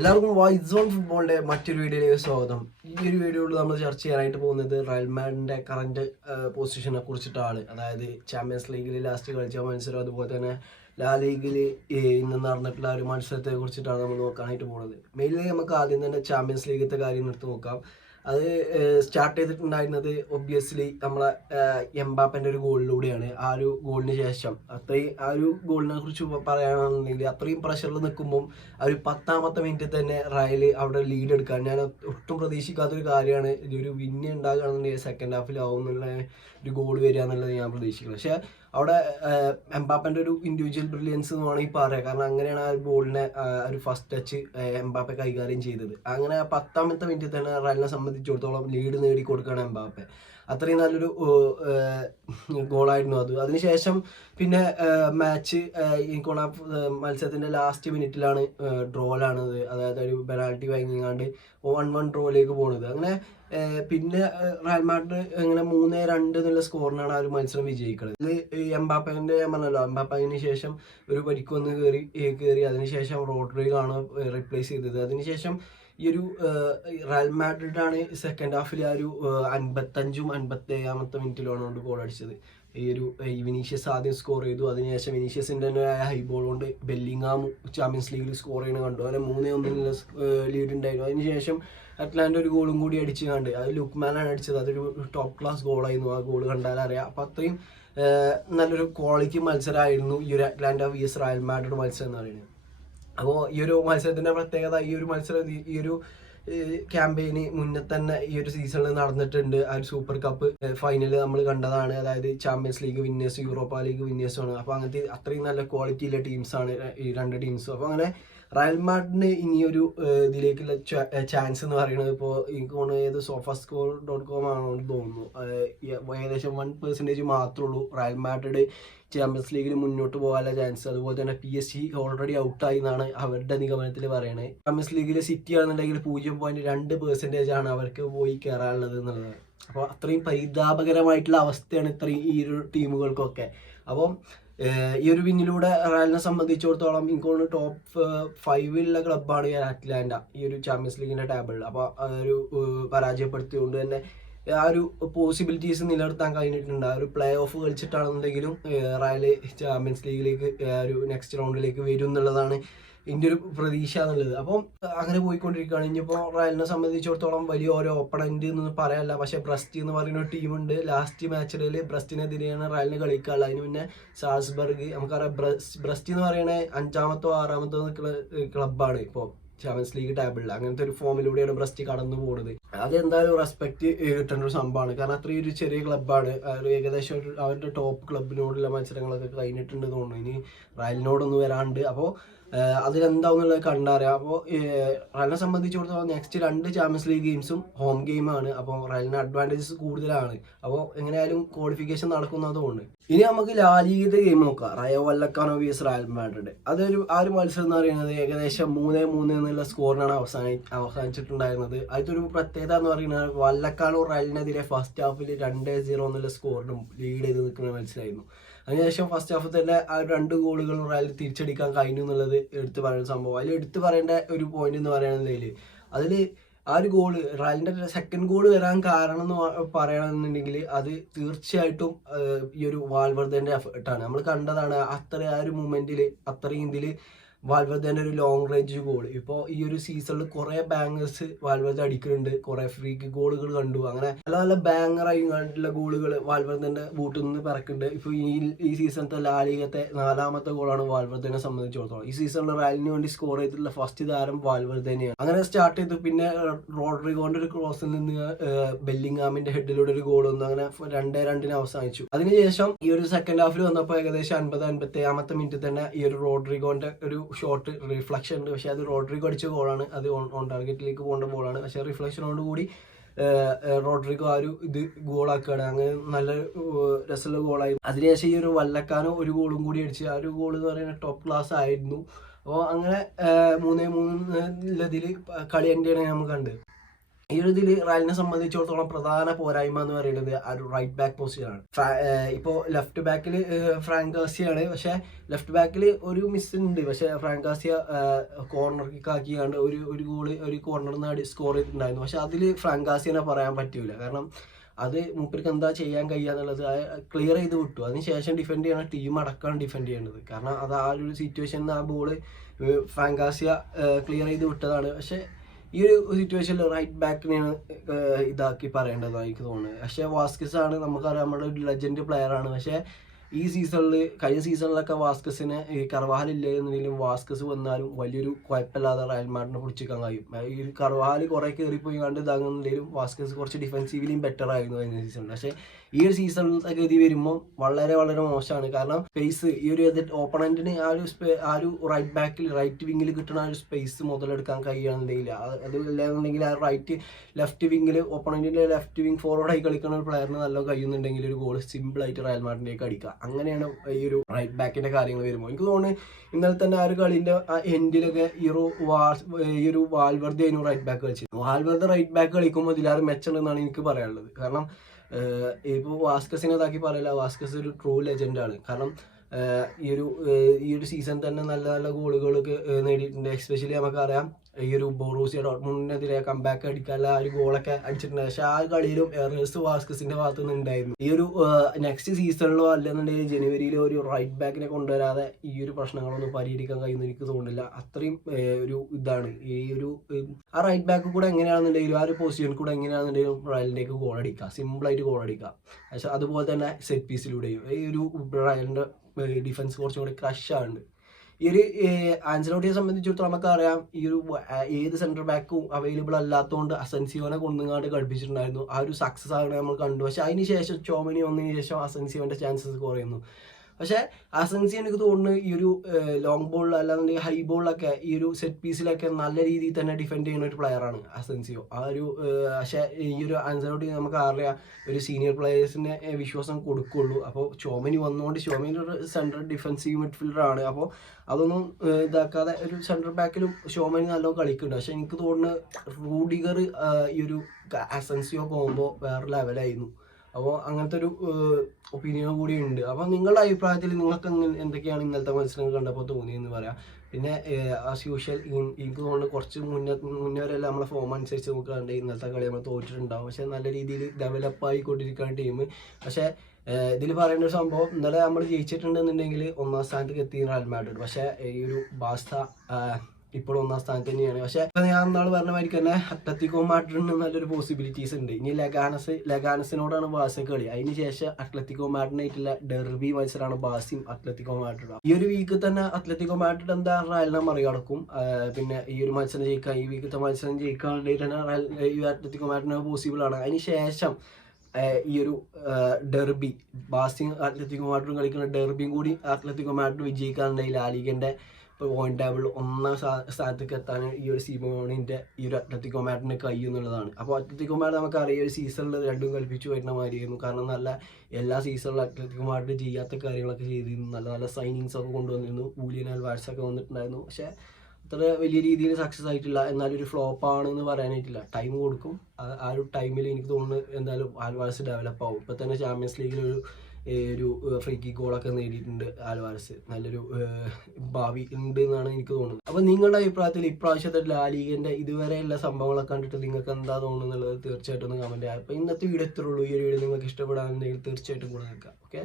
എല്ലാവർക്കും white zone ഫുട്ബോളിന്റെ മറ്റൊരു വീഡിയോയിലേക്ക് സ്വാഗതം. ഈ ഒരു വീഡിയോയിൽ നമ്മൾ ചർച്ച ചെയ്യാനായിട്ട് പോകുന്നത് റയൽ മാഡ്രിഡിന്റെ കറന്റ് പൊസിഷനെ കുറിച്ചിട്ടാണ്. അതായത് ചാമ്പ്യൻസ് ലീഗിൽ ലാസ്റ്റ് കളിച്ച മത്സരം, അതുപോലെ തന്നെ ലാ ലീഗിൽ ഇന്ന് നടന്നിട്ടുള്ള ഒരു മത്സരത്തെ കുറിച്ചിട്ടാണ് നമ്മൾ നോക്കാനായിട്ട് പോകുന്നത്. മെയിൻലി നമുക്ക് ആദ്യം തന്നെ ചാമ്പ്യൻസ് ലീഗത്തെ കാര്യം എടുത്ത് നോക്കാം. അത് സ്റ്റാർട്ട് ചെയ്തിട്ടുണ്ടായിരുന്നത് ഒബ്വിയസ്ലി നമ്മളെ എംബാപ്പൻ്റെ ഒരു ഗോളിലൂടെയാണ്. ആ ഒരു ഗോളിന് ശേഷം ആ ഒരു ഗോളിനെ കുറിച്ച് പറയുകയാണെന്നുണ്ടെങ്കിൽ അത്രയും പ്രഷറിൽ നിൽക്കുമ്പം ആ ഒരു 10ാമത്തെ മിനിറ്റിൽ തന്നെ റയൽ അവിടെ ലീഡ് എടുക്കാൻ ഞാൻ ഒട്ടും പ്രതീക്ഷിക്കാത്തൊരു കാര്യമാണ്. ഇതൊരു വിന്ന് ഉണ്ടാകുകയാണെന്നുണ്ടെങ്കിൽ സെക്കൻഡ് ഹാഫിലാവും എന്നുള്ള ഒരു ഗോൾ വരിക എന്നുള്ളത് ഞാൻ പ്രതീക്ഷിക്കുന്നത്. പക്ഷേ അവിടെ എംബാപ്പൻ്റെ ഒരു ഇൻഡിവിജ്വൽ ബ്രില്യൻസ് എന്ന് വേണമെങ്കിൽ പറയാം. കാരണം അങ്ങനെയാണ് ആ ബോളിനെ ഒരു ഫസ്റ്റ് ടച്ച് എംബാപ്പെ കൈകാര്യം ചെയ്തത്. അങ്ങനെ 10ാമത്തെ മിനിറ്റിൽ തന്നെ റയലിനെ സംബന്ധിച്ചിടത്തോളം ലീഡ് നേടിക്കൊടുക്കുകയാണ് എംബാപ്പെ. അത്രയും നല്ലൊരു ഗോളായിരുന്നു അത്. അതിനുശേഷം പിന്നെ മാച്ച് എനിക്കൊന്ന് മത്സരത്തിൻ്റെ ലാസ്റ്റ് മിനിറ്റിലാണ് ഡ്രോയിലാണത്. അതായത് ഒരു പെനാൽറ്റി വാങ്ങിങ്ങാണ്ട് 1-1 ഡ്രോയിലേക്ക് പോകുന്നത്. അങ്ങനെ പിന്നെ റയൽ മാഡ്രിഡ് ഇങ്ങനെ 3-2 എന്നുള്ള സ്കോറിനാണ് ആ ഒരു മത്സരം വിജയിക്കുന്നത്. ഇത് എംബാപ്പേൻ്റെ ഞാൻ പറഞ്ഞല്ലോ, എംബാപ്പയ്ക്ക് ശേഷം ഒരു പരിക്ക് വന്ന് കയറി അതിനുശേഷം റോഡ്രിഗാണ് റീപ്ലേസ് ചെയ്തത്. അതിനുശേഷം ഈ ഒരു റയൽ മാഡ്രിഡാണ് സെക്കൻഡ് ഹാഫിൽ ആ ഒരു 55-57 മിനിറ്റിലാണ് ഗോൾ അടിച്ചത്. ഈ ഒരു വിനീഷ്യസ് ആദ്യം സ്കോർ ചെയ്തു. അതിനുശേഷം വിനീഷ്യസിൻ്റെ തന്നെ ഹൈ ബോൾ കൊണ്ട് ബെല്ലിങ്ങാം ചാമ്പ്യൻസ് ലീഗിൽ സ്കോർ ചെയ്യുന്നത് കണ്ടു. അങ്ങനെ 3-1 ലീഡ് ഉണ്ടായിരുന്നു. അതിനുശേഷം അറ്റ്ലാന്റ ഒരു ഗോളും കൂടി അടിച്ച് കണ്ട്, അത് ലുക്മാനാണ് അടിച്ചത്. അതൊരു ടോപ്പ് ക്ലാസ് ഗോളായിരുന്നു. ആ ഗോൾ കണ്ടാൽ അറിയാം. അപ്പോൾ അത്രയും നല്ലൊരു ക്വാളിറ്റി മത്സരമായിരുന്നു ഈ ഒരു അറ്റ്ലാന്റ vs റയൽ മാഡ്രിഡ് മത്സരം എന്ന് പറയുന്നത്. അപ്പോൾ ഈ ഒരു മത്സരത്തിൻ്റെ പ്രത്യേകത, ഈ ഒരു മത്സരം ഈ ഒരു ക്യാമ്പയിന് മുന്നേ തന്നെ ഈ ഒരു സീസണിൽ നടന്നിട്ടുണ്ട്. ആ ഒരു സൂപ്പർ കപ്പ് ഫൈനൽ നമ്മൾ കണ്ടതാണ്. അതായത് champions league winners, Europa league വിന്നേഴ്സുമാണ്. അപ്പോൾ അങ്ങനത്തെ അത്രയും നല്ല ക്വാളിറ്റിയുള്ള ടീംസാണ് ഈ രണ്ട് ടീംസും. അപ്പോൾ അങ്ങനെ റയൽ മാഡ്രിഡിന് ഇനിയൊരു ഇതിലേക്കുള്ള ചാൻസ് എന്ന് പറയുന്നത് ഇപ്പോൾ എനിക്ക് തോന്നുന്നു ഏത് sofascore.com ആണെന്ന് തോന്നുന്നു. ഏകദേശം 1% മാത്രമേ ഉള്ളൂ റയൽ മാഡ്രിഡ് ചാമ്പ്യൻസ് ലീഗിൽ മുന്നോട്ട് പോകാനുള്ള ചാൻസ്. അതുപോലെ തന്നെ PSG ഓൾറെഡി ഔട്ടായി എന്നാണ് അവരുടെ നിഗമനത്തിൽ പറയുന്നത്. ചാമ്പ്യൻസ് ലീഗിൽ സിറ്റി ആണെന്നുണ്ടെങ്കിൽ 0.2% ആണ് അവർക്ക് പോയി കയറാനുള്ളത് എന്നുള്ളത്. അപ്പോൾ അത്രയും പരിതാപകരമായിട്ടുള്ള അവസ്ഥയാണ് ഈ ഒരു ടീമുകൾക്കൊക്കെ. അപ്പം ഈ ഒരു വിന്നിലൂടെ റയലിനെ സംബന്ധിച്ചിടത്തോളം എനിക്ക് ടോപ്പ് 5 ക്ലബ്ബാണ് അറ്റ്ലാന്റ ഈ ഒരു ചാമ്പ്യൻസ് ലീഗിൻ്റെ ടേബിളിൽ. അപ്പോൾ ഒരു പരാജയപ്പെടുത്തിക്കൊണ്ട് തന്നെ ആ ഒരു പോസിബിലിറ്റീസ് നിലനിർത്താൻ കഴിഞ്ഞിട്ടുണ്ട്. ആ ഒരു പ്ലേ ഓഫ് കളിച്ചിട്ടാണെന്നുണ്ടെങ്കിലും റയൽ ചാമ്പ്യൻസ് ലീഗിലേക്ക് ഒരു നെക്സ്റ്റ് റൗണ്ടിലേക്ക് വരും എന്നുള്ളതാണ് എൻ്റെ ഒരു പ്രതീക്ഷ എന്നുള്ളത്. അപ്പം അങ്ങനെ പോയിക്കൊണ്ടിരിക്കുകയാണ്. ഇനിയിപ്പോൾ റയലിനെ സംബന്ധിച്ചിടത്തോളം വലിയ ഓരോ ഓപ്പണന്റ് എന്ന് പറയാനല്ല. പക്ഷേ ബ്രസ്റ്റ് എന്ന് പറയുന്ന ഒരു ടീമുണ്ട്. ലാസ്റ്റ് മാച്ചിൽ ബ്രസ്റ്റിനെതിരെയാണ് റയലിന് കളിക്കാനുള്ളത്. അതിന് പിന്നെ സാൾസ്ബർഗ്, നമുക്കറിയാം ബ്രസ്റ്റ് എന്ന് പറയുന്നത് 5ാമത്തോ 6ാമത്തോ ക്ലബ്ബാണ് ഇപ്പോൾ ചാമ്പ്യൻസ് ലീഗ് ടേബിളിൽ. അങ്ങനത്തെ ഒരു ഫോമിലൂടെയാണ് ബ്രസ്റ്റ് കടന്നു പോകുന്നത്. അതെന്തായാലും റെസ്പെക്ട് കിട്ടേണ്ട ഒരു സംഭവമാണ്. കാരണം അത്രയും ഒരു ചെറിയ ക്ലബ്ബാണ്. ഏകദേശം അവരുടെ ടോപ്പ് ക്ലബിനോടുള്ള മത്സരങ്ങളൊക്കെ കഴിഞ്ഞിട്ടുണ്ടെന്ന് തോന്നുന്നു. ഇനി റയലിനോടൊന്ന് വരാണ്ട്. അപ്പോൾ അതിലെന്താവുന്നുള്ളത് കണ്ടറിയാം. അപ്പോൾ റയലിനെ സംബന്ധിച്ചിടത്തോളം നെക്സ്റ്റ് 2 ചാമ്പ്യൻസ് ലീഗ് ഗെയിംസും ഹോം ഗെയിമാണ്. അപ്പോൾ റയലിന് അഡ്വാൻറ്റേജസ് കൂടുതലാണ്. അപ്പോൾ എങ്ങനെയായാലും ക്വാളിഫിക്കേഷൻ നടക്കുന്നതുകൊണ്ട് ഇനി നമുക്ക് ലാ ലീഗിന്റെ ഗെയിം നോക്കാം. Rayo Vallecano vs Real Madrid. ആ ഒരു മത്സരം എന്ന് പറയുന്നത് ഏകദേശം 3-3 എന്നുള്ള സ്കോറിനാണ് അവസാനിച്ചിട്ടുണ്ടായിരുന്നത്. അതിലൊരു പ്രത്യേകത എന്ന് പറയുന്നത് വല്ലക്കാനോ റയലിനെതിരെ ഫസ്റ്റ് ഹാഫിൽ 2-0 എന്നുള്ള സ്കോറിനും ലീഡ് ചെയ്ത് നിൽക്കുന്ന മത്സരമായിരുന്നു. അതിനുശേഷം ഫസ്റ്റ് ഹാഫിൽ തന്നെ ആ 2 ഗോളുകളും റയൽ തിരിച്ചടിക്കാൻ കഴിഞ്ഞു എന്നുള്ളത് എടുത്തു പറയുന്ന സംഭവം. അതിൽ എടുത്തു പറയേണ്ട ഒരു പോയിന്റ് എന്ന് പറയുന്നതിൽ അതിൽ ആ ഒരു ഗോള് റയലിൻ്റെ സെക്കൻഡ് ഗോള് വരാൻ കാരണം എന്ന് പറയണമെന്നുണ്ടെങ്കിൽ അത് തീർച്ചയായിട്ടും ഈ ഒരു വാൽവർദേൻ്റെ എഫേർട്ടാണ്. നമ്മൾ കണ്ടതാണ് ആ ഒരു മൂമെൻറ്റിൽ അത്രയും ഇതിൽ വാൽവർദേൻ്റെ ഒരു ലോങ് റേഞ്ച് ഗോൾ. ഇപ്പോൾ ഈ ഒരു സീസണിൽ കുറേ ബാങ്ങേഴ്സ് വാൽവർദെ അടിക്കുന്നുണ്ട്. കുറേ ഫ്രീ ഗോളുകൾ കണ്ടു. അങ്ങനെ നല്ല നല്ല ബാങ്ങറായി കണ്ടുള്ള ഗോളുകൾ വാൽവർദേൻ്റെ ബൂട്ടിൽ നിന്ന് പിറക്കുന്നുണ്ട്. ഇപ്പോൾ ഈ സീസണത്തെ ലാ ലീഗത്തെ 4ാമത്തെ ഗോളാണ് വാൽവർദേനെ സംബന്ധിച്ചിടത്തോളം. ഈ സീസണിൽ റയലിന് വേണ്ടി സ്കോർ ചെയ്തിട്ടുള്ള ഫസ്റ്റ് താരം വാൽവർദേനെയാണ്. അങ്ങനെ സ്റ്റാർട്ട് ചെയ്തു. പിന്നെ റോഡ്രിഗോന്റെ ഒരു ക്രോസിൽ നിന്ന് ബെല്ലിങ്ങാമിന്റെ ഹെഡിലൂടെ ഒരു ഗോൾ വന്നു. അങ്ങനെ 2-2 അവസാനിച്ചു. അതിനുശേഷം ഈ ഒരു സെക്കൻഡ് ഹാഫിൽ വന്നപ്പോൾ ഏകദേശം 50-57 മിനിറ്റിൽ തന്നെ ഈ ഒരു റോഡ്രിഗോന്റെ ഒരു ഷോട്ട് റിഫ്ലക്ഷൻ ഉണ്ട്. പക്ഷെ അത് റോഡ്രിഗോ അടിച്ച ഗോളാണ്. അത് ഓൺ ടാർഗറ്റിലേക്ക് പോകേണ്ട ബോളാണ്. പക്ഷെ റിഫ്ലക്ഷനോട് കൂടി റോഡ്രിഗോ ആ ഒരു ഇത് ഗോളാക്കുകയാണ്. അങ്ങനെ നല്ല രസമുള്ള ഗോളായി. അതിനുശേഷം ഈ ഒരു വല്ലക്കാനോ ഒരു ഗോളും കൂടി അടിച്ച് ആ ഒരു ഗോൾ എന്ന് പറയുന്നത് ടോപ്പ് ക്ലാസ് ആയിരുന്നു. അപ്പോൾ അങ്ങനെ 3-3 കളി തന്നെയാണ് നമ്മൾ കണ്ടത്. ഈ ഒരു ഇതിൽ റയലിനെ സംബന്ധിച്ചിടത്തോളം പ്രധാന പോരായ്മ എന്ന് പറയുന്നത് ആ ഒരു റൈറ്റ് ബാക്ക് പൊസിഷനാണ്. ഇപ്പോൾ ലെഫ്റ്റ് ബാക്കിൽ ഫ്രാങ്ക് ഗാർസിയാണ്, പക്ഷേ ലെഫ്റ്റ് ബാക്കിൽ ഒരു മിസ് ഉണ്ട്. പക്ഷേ ഫ്രാങ്ക് ഗാർസിയ കോർണർ കിക്ക് ആക്കിയാണ്ട് ഒരു ഗോള് ഒരു കോർണറിൽ നിന്ന് സ്കോർ ചെയ്തിട്ടുണ്ടായിരുന്നു. പക്ഷെ അതിൽ ഫ്രാങ്ക് ഗാർസിയനെ പറയാൻ പറ്റൂല, കാരണം അത് മൂപ്പർക്ക് എന്താ ചെയ്യാൻ കഴിയുക എന്നുള്ളത് ക്ലിയർ ചെയ്ത് വിട്ടു. അതിനുശേഷം ഡിഫെൻഡ് ചെയ്യണം, ടീം അടക്കമാണ് ഡിഫെൻഡ് ചെയ്യേണ്ടത്. കാരണം അത് ആ ഒരു സിറ്റുവേഷനിൽ ആ ബോള് ഫ്രാങ്ക് ഗാർസിയ ക്ലിയർ ചെയ്ത് വിട്ടതാണ്. പക്ഷേ ഈ ഒരു സിറ്റുവേഷനിൽ റൈറ്റ് ബാക്കിനെയാണ് ഇതാക്കി പറയേണ്ടതാണ് എനിക്ക് തോന്നുന്നത്. പക്ഷേ വാസ്കസ് ആണ്, നമുക്കറിയാം നമ്മുടെ ഒരു ലെജൻഡ് പ്ലെയർ ആണ്. പക്ഷേ ഈ സീസണിൽ കഴിഞ്ഞ സീസണിലൊക്കെ വാസ്കസിന് ഈ കർവാഹലില്ല എന്നുണ്ടെങ്കിലും വാസ്കസ് വന്നാലും വലിയൊരു കുഴപ്പമില്ലാതെ റയൽ മാഡ്രിഡിനെ പിടിച്ചിരിക്കാൻ കഴിയും. ഈ കർവാഹൽ കുറേ കയറിപ്പോയി കണ്ട് ഇതാകുന്നുണ്ടെങ്കിലും വാസ്കസ് കുറച്ച് ഡിഫെൻസീവിലും ബെറ്റർ ആയിരുന്നു കഴിഞ്ഞ സീസണിൽ. പക്ഷേ ഈ ഒരു സീസണിലത്തെ ഗതി വരുമ്പോൾ വളരെ വളരെ മോശമാണ്. കാരണം സ്പേസ് ഈ ഒരു ഓപ്പണന്റിന് ആ ഒരു റൈറ്റ് ബാക്കിൽ റൈറ്റ് വിങ്ങിൽ കിട്ടുന്ന ആ ഒരു സ്പേസ് മുതലെടുക്കാൻ കഴിയുകയാണെന്നുണ്ടെങ്കിൽ അതില്ലാന്നുണ്ടെങ്കിൽ ആ ലെഫ്റ്റ് വിങ്ങിൽ ഓപ്പണന്റിന്റെ ലെഫ്റ്റ് വിങ് ഫോർവേഡായി കളിക്കുന്ന ഒരു പ്ലെയറിന് നല്ല കഴിയുന്നുണ്ടെങ്കിൽ ഒരു ഗോൾ സിമ്പിളായിട്ട് റയൽ മാഡ്രിഡിലേക്ക് അടിക്കുക. അങ്ങനെയാണ് ഈ ഒരു റൈറ്റ് ബാക്കിന്റെ കാര്യങ്ങൾ വരുമ്പോൾ. എനിക്ക് തോന്നുന്നു ഇന്നലെ തന്നെ ആ ഒരു കളിന്റെ എൻഡിലൊക്കെ ഈ ഒരു വാൽവർദെ ആയിരുന്നു റൈറ്റ് ബാക്ക് കളിച്ചത്. വാൽവർദെ റൈറ്റ് ബാക്ക് കളിക്കുമ്പോൾ ഇതിലാറ് മെച്ചമുണ്ടെന്നാണ് എനിക്ക് പറയാനുള്ളത്. കാരണം ഇപ്പോൾ വാസ്കസിനെ ഇതാക്കി പറയില്ല, വാസ്കസ് ഒരു ട്രൂ ലെജൻഡാണ്. കാരണം ഈ ഒരു സീസൺ തന്നെ നല്ല നല്ല ഗോളുകളൊക്കെ നേടിയിട്ടുണ്ട്. എസ്പെഷ്യലി നമുക്കറിയാം ഈ ഒരു ബോറൂസിയ ഡോട്ട്മുണ്ടിനെതിരെ കംബാക്ക് അടിക്കാനുള്ള ആ ഒരു ഗോളൊക്കെ അടിച്ചിട്ടുണ്ട്. പക്ഷെ ആ കളിയിലും എറേഴ്സ് വാസ്കസിന്റെ ഭാഗത്തു നിന്ന് ഉണ്ടായിരുന്നു. ഈ ഒരു നെക്സ്റ്റ് സീസണിലോ അല്ലെന്നുണ്ടെങ്കിൽ ജനുവരിയിലോ ഒരു റൈറ്റ് ബാക്കിനെ കൊണ്ടുവരാതെ ഈ ഒരു പ്രശ്നങ്ങളൊന്നും പരിഹരിക്കാൻ കഴിയുമെന്ന് എനിക്ക് തോന്നുന്നില്ല. അത്രയും ഒരു ഇതാണ് ഈ ഒരു ആ റൈറ്റ് ബാക്ക് കൂടെ എങ്ങനെയാണെന്നുണ്ടെങ്കിലും ആ ഒരു പൊസിഷനിൽ കൂടെ എങ്ങനെയാണെന്നുണ്ടെങ്കിലും റയലിലേക്ക് ഗോൾ അടിക്കാം, സിമ്പിളായിട്ട് ഗോൾ അടിക്കാം. പക്ഷെ അതുപോലെ തന്നെ സെറ്റ് പീസിലൂടെയും ഈ ഒരു റയലിന്റെ ഡിഫൻസ് കുറച്ചും കൂടി ക്രഷാണ്. ഈ ഒരു ആൻസലോട്ടിയെ സംബന്ധിച്ചിടത്തോളം നമുക്കറിയാം ഈ ഒരു ഏത് സെൻറ്റർ ബാക്കും അവൈലബിൾ അല്ലാത്തതുകൊണ്ട് അസൻസിയോനെ കൊണ്ടുങ്ങാണ്ട് കളിപ്പിച്ചിട്ടുണ്ടായിരുന്നു. ആ ഒരു സക്സസ് ആണ് നമ്മൾ കണ്ടു. പക്ഷെ അതിന് ശേഷം ചോമനി വന്നതിന് ശേഷം അസൻസിയോന്റെ ചാൻസസ് കുറയുന്നു. പക്ഷേ അസൻസിയോ എനിക്ക് തോന്നുന്നു ഈ ഒരു ലോങ് ബോളിൽ അല്ലാന്നുണ്ടെങ്കിൽ ഹൈ ബോളിലൊക്കെ ഈ ഒരു സെറ്റ് പീസിലൊക്കെ നല്ല രീതിയിൽ തന്നെ ഡിഫെൻഡ് ചെയ്യുന്ന ഒരു പ്ലെയറാണ് അസൻസിയോ. ആ ഒരു പക്ഷേ ഈ ഒരു ആൻസലോട്ടി നമുക്ക് അറിയാം ഒരു സീനിയർ പ്ലെയേഴ്സിനെ വിശ്വാസം കൊടുക്കുള്ളൂ. അപ്പോൾ ചോമനി വന്നുകൊണ്ട് ചോമനി ഒരു സെൻട്രൽ ഡിഫെൻസീവ് മിഡ്ഫീൽഡർ ആണ്. അപ്പോൾ അതൊന്നും ഇതാക്കാതെ ഒരു സെൻട്രൽ ബാക്കിലും ചോമനി നല്ലോണം കളിക്കുന്നുണ്ട്. പക്ഷെ എനിക്ക് തോന്നുന്നു റൂഡിഗർ ഈ ഒരു അസൻസിയോ പോകുമ്പോൾ വേറെ ലെവലായിരുന്നു. അപ്പോൾ അങ്ങനത്തെ ഒരു ഒപ്പീനിയനും കൂടി ഉണ്ട്. അപ്പോൾ നിങ്ങളുടെ അഭിപ്രായത്തിൽ നിങ്ങൾക്ക് എന്തൊക്കെയാണ് ഇന്നലത്തെ മത്സരങ്ങൾ കണ്ടപ്പോൾ തോന്നിയെന്ന് പറയാം. പിന്നെ ആസ് യൂഷ്വൽ എനിക്ക് തോന്നുന്നു കുറച്ച് മുന്നേ വരെയല്ല നമ്മളെ ഫോം അനുസരിച്ച് നോക്കുകയാണെങ്കിൽ ഇന്നലത്തെ കളി നമ്മൾ തോറ്റിട്ടുണ്ടാവും. പക്ഷേ നല്ല രീതിയിൽ ഡെവലപ്പ് ആയിക്കൊണ്ടിരിക്കുകയാണ് ടീം. പക്ഷേ ഇതിൽ പറയേണ്ട ഒരു സംഭവം, ഇന്നലെ നമ്മൾ ജയിച്ചിട്ടുണ്ടെന്നുണ്ടെങ്കിൽ 1ാം സ്ഥാനത്തേക്ക് എത്തി റയൽ മാഡ്രിഡ്. പക്ഷേ ഈ ഒരു ബാഴ്സ ഇപ്പോൾ 1ാം സ്ഥാനത്ത് തന്നെയാണ്. പക്ഷെ ഞാൻ നാൾ പറഞ്ഞ മാതിരി തന്നെ അത്ലറ്റിക്കോ മാഡ്രിഡിന് നല്ലൊരു പോസിബിലിറ്റീസ് ഉണ്ട്. ഇനി ലഗാനസിനോടാണ് ബാഴ്സ കളി. അതിന് ശേഷം അത്ലറ്റിക്കോ മാഡ്രിഡിനായിട്ടുള്ള ഡെർബി മത്സരമാണ് ബാഴ്സയും അത്ലറ്റിക്കോ മാഡ്രിഡും. ഈ ഒരു വീക്ക് തന്നെ അത്ലറ്റിക്കോ മാഡ്രിഡ് എന്താ റയലിനെ മറികടക്കും. പിന്നെ ഈ ഒരു മത്സരം ജയിക്കാൻ, ഈ വീക്കത്തെ മത്സരം ജയിക്കാനുണ്ടെങ്കിൽ തന്നെ അത്ലറ്റിക്കോ മാഡ്രിഡിന് പോസിബിൾ ആണ്. അതിന് ശേഷം ഈ ഒരു ഡെർബി ബാഴ്സയും അത്ലറ്റിക്കോ മാഡ്രിഡും കളിക്കുന്ന ഡെർബിയും കൂടി അത്ലറ്റിക്കോ മാഡ്രിഡ് വിജയിക്കാനുണ്ടെങ്കിൽ ലാ ലീഗന്റെ പോയിന്റ് ടേബിൾ 1ാം സ്ഥാനത്തേക്ക് എത്താൻ ഈ ഒരു സിമോണിന്റെ ഈ ഒരു അത്ലറ്റിക്കോ മാഡ്രിഡിന് കഴിയുന്നുള്ളതാണ്. അപ്പോൾ അത്ലറ്റിക്കോ മാഡ്രിഡ് നമുക്കറിയാം ഈ ഒരു സീസണിൽ രണ്ടും കൽപ്പിച്ചു വരുന്ന മാതിരിയായിരുന്നു. കാരണം നല്ല എല്ലാ സീസണിലും അത്ലറ്റിക്കോ മാഡ്രിഡ് ചെയ്യാത്ത കാര്യങ്ങളൊക്കെ ചെയ്തിരുന്നു. നല്ല നല്ല സൈനിങ്സ് ഒക്കെ കൊണ്ടുവന്നിരുന്നു. ഊലിയൻ ആൽവാർസ് ഒക്കെ വന്നിട്ടുണ്ടായിരുന്നു. പക്ഷേ അത്ര വലിയ രീതിയിൽ സക്സസ് ആയിട്ടില്ല. എന്നാലും ഒരു ഫ്ലോപ്പ് ആണെന്ന് പറയാനായിട്ടില്ല. ടൈം കൊടുക്കും. ആ ഒരു ടൈമിൽ എനിക്ക് തോന്നുന്നു എന്തായാലും ആൽവാർസ് ഡെവലപ്പ് ആവും. ഇപ്പം തന്നെ ചാമ്പ്യൻസ് ലീഗിൽ ഒരു ഫ്രീ കിക്ക് ഗോളൊക്കെ നേടിയിട്ടുണ്ട് ആൽവാർസ്. നല്ലൊരു ഭാവി ഉണ്ട് എന്നാണ് എനിക്ക് തോന്നുന്നത്. അപ്പോൾ നിങ്ങളുടെ അഭിപ്രായത്തിൽ ഇപ്രാവശ്യത്തെ ലാ ലീഗിന്റെ ഇതുവരെയുള്ള സംഭവങ്ങളൊക്കെ കണ്ടിട്ട് നിങ്ങൾക്ക് എന്താ തോന്നുന്നുള്ളത് തീർച്ചയായിട്ടും ഒന്ന് കമന്റ് ചെയ്യാം. അപ്പോൾ ഇന്നത്തെ വീഡിയോ എത്രയുള്ളൂ. ഈ ഒരു വീഡിയോ നിങ്ങൾക്ക് ഇഷ്ടപ്പെടാനുണ്ടെങ്കിൽ തീർച്ചയായിട്ടും കൂടെ നിൽക്കാം. ഓക്കെ.